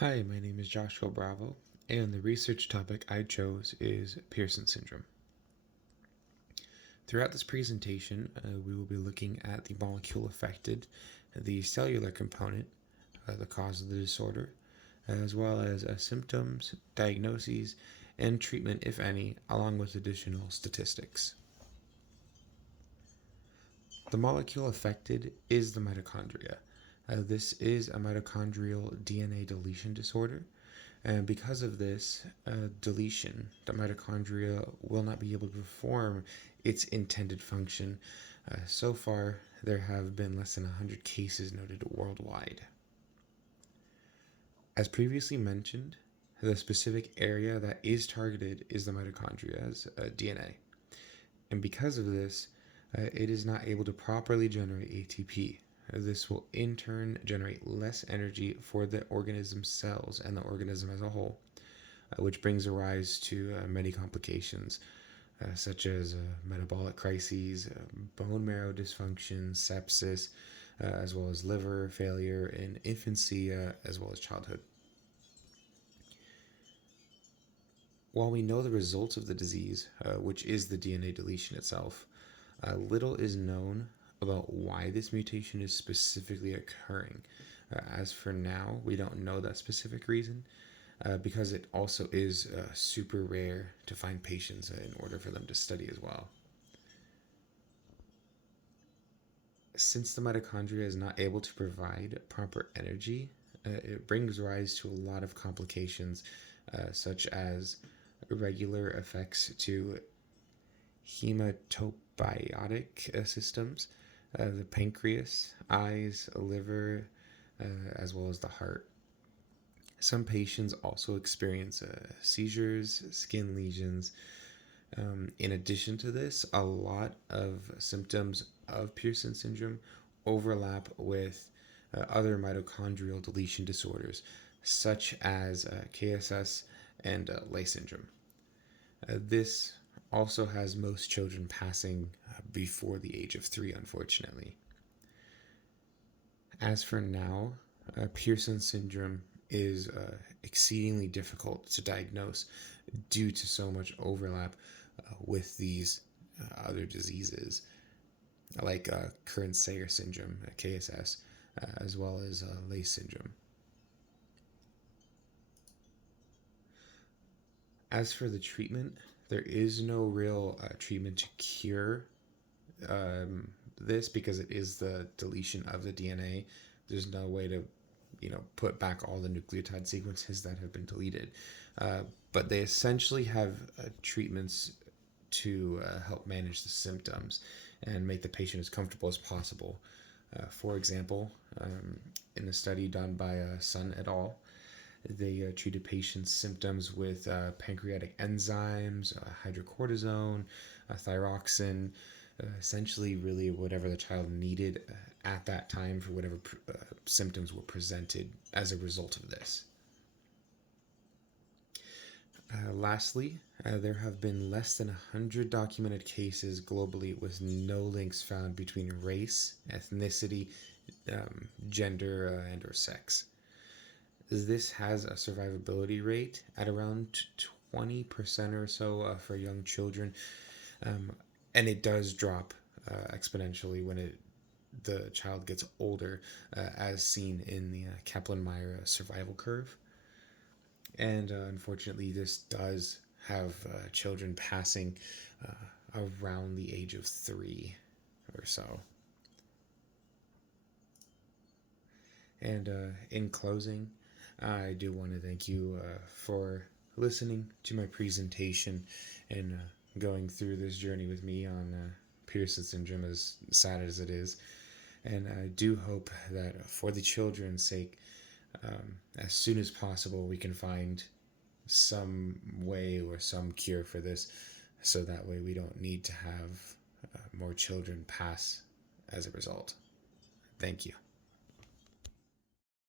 Hi, my name is Joshua Bravo, and the research topic I chose is Pearson syndrome. Throughout this presentation, we will be looking at the molecule affected, the cellular component, the cause of the disorder, as well as symptoms, diagnoses, and treatment, if any, along with additional statistics. The molecule affected is the mitochondria. This is a mitochondrial DNA deletion disorder. And because of this deletion, the mitochondria will not be able to perform its intended function. So far, there have been less than 100 cases noted worldwide. As previously mentioned, the specific area that is targeted is the mitochondria's DNA. And because of this, it is not able to properly generate ATP. This will in turn generate less energy for the organism's cells and the organism as a whole, which brings a rise to many complications, such as metabolic crises, bone marrow dysfunction, sepsis, as well as liver failure in infancy, as well as childhood. While we know the results of the disease, which is the DNA deletion itself, little is known about why this mutation is specifically occurring. As for now, we don't know that specific reason because it also is super rare to find patients in order for them to study as well. Since the mitochondria is not able to provide proper energy, it brings rise to a lot of complications, such as irregular effects to hematobiotic systems, the pancreas, eyes, liver, as well as the heart. Some patients also experience seizures, skin lesions. In addition to this, a lot of symptoms of Pearson syndrome overlap with other mitochondrial deletion disorders, such as KSS and Leigh syndrome. This also has most children passing before the age of 3, unfortunately. As for now, Pearson syndrome is exceedingly difficult to diagnose due to so much overlap with these other diseases, like Kearns-Sayre syndrome, KSS, as well as Leigh syndrome. As for the treatment, there is no real treatment to cure this because it is the deletion of the DNA. There's no way to, put back all the nucleotide sequences that have been deleted. But they essentially have treatments to help manage the symptoms and make the patient as comfortable as possible. For example, in a study done by Sun et al., they treated patients' symptoms with pancreatic enzymes, hydrocortisone, thyroxine, essentially, really whatever the child needed at that time for whatever symptoms were presented as a result of this. Lastly, there have been less than 100 documented cases globally with no links found between race, ethnicity, gender, and or sex. This has a survivability rate at around 20% or so for young children, and it does drop exponentially when the child gets older, as seen in the Kaplan-Meier survival curve. And unfortunately, this does have children passing around the age of 3 or so. And in closing, I do want to thank you for listening to my presentation and going through this journey with me on Pearson syndrome, as sad as it is. And I do hope that for the children's sake, as soon as possible, we can find some way or some cure for this, so that way we don't need to have more children pass as a result. Thank you.